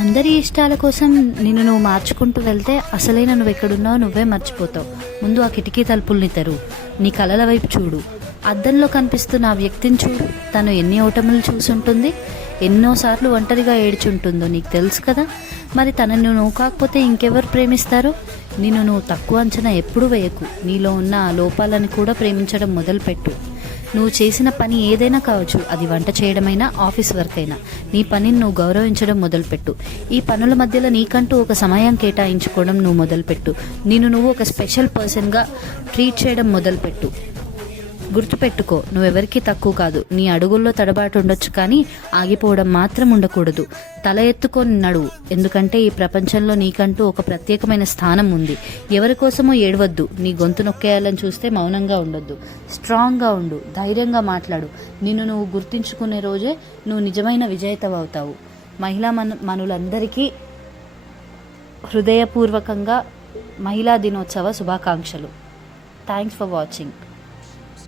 అందరి ఇష్టాల కోసం నిన్ను నువ్వు మార్చుకుంటూ వెళ్తే అసలైన నువ్వు ఎక్కడున్నావు నువ్వే మర్చిపోతావు. ముందు ఆ కిటికీ తలుపుల్ని తెరువు, నీ కలల వైపు చూడు, అద్దంలో కనిపిస్తున్న ఆ వ్యక్తిని చూడు. తను ఎన్ని ఓటములు చూసుంటుంది, ఎన్నోసార్లు ఒంటరిగా ఏడ్చుంటుందో నీకు తెలుసు కదా. మరి తనను నువ్వు కాకపోతే ఇంకెవరు ప్రేమిస్తారు? నిన్ను నువ్వు తక్కువ అంచనా ఎప్పుడూ వేయకు. నీలో ఉన్న ఆ లోపాలను కూడా ప్రేమించడం మొదలుపెట్టు. నువ్వు చేసిన పని ఏదైనా కావచ్చు, అది వంట చేయడమైనా ఆఫీస్ వర్క్ అయినా, నీ పనిని నువ్వు గౌరవించడం మొదలుపెట్టు. ఈ పనుల మధ్యలో నీకంటూ ఒక సమయం కేటాయించుకోవడం నువ్వు మొదలుపెట్టు. నిన్ను నువ్వు ఒక స్పెషల్ పర్సన్గా ట్రీట్ చేయడం మొదలుపెట్టు. గుర్తుపెట్టుకో, నువ్వెవరికీ తక్కువ కాదు. నీ అడుగుల్లో తడబాటు ఉండొచ్చు, కానీ ఆగిపోవడం మాత్రం ఉండకూడదు. తల ఎత్తుకొని నడువు, ఎందుకంటే ఈ ప్రపంచంలో నీకంటూ ఒక ప్రత్యేకమైన స్థానం ఉంది. ఎవరి కోసమో ఏడవద్దు. నీ గొంతు నొక్కేయాలని చూస్తే మౌనంగా ఉండొద్దు. స్ట్రాంగ్గా ఉండు, ధైర్యంగా మాట్లాడు. నిన్ను నువ్వు గుర్తించుకునే రోజే నువ్వు నిజమైన విజేతవవుతావు. మహిళా మనులందరికీ హృదయపూర్వకంగా మహిళా దినోత్సవ శుభాకాంక్షలు. Thanks for watching.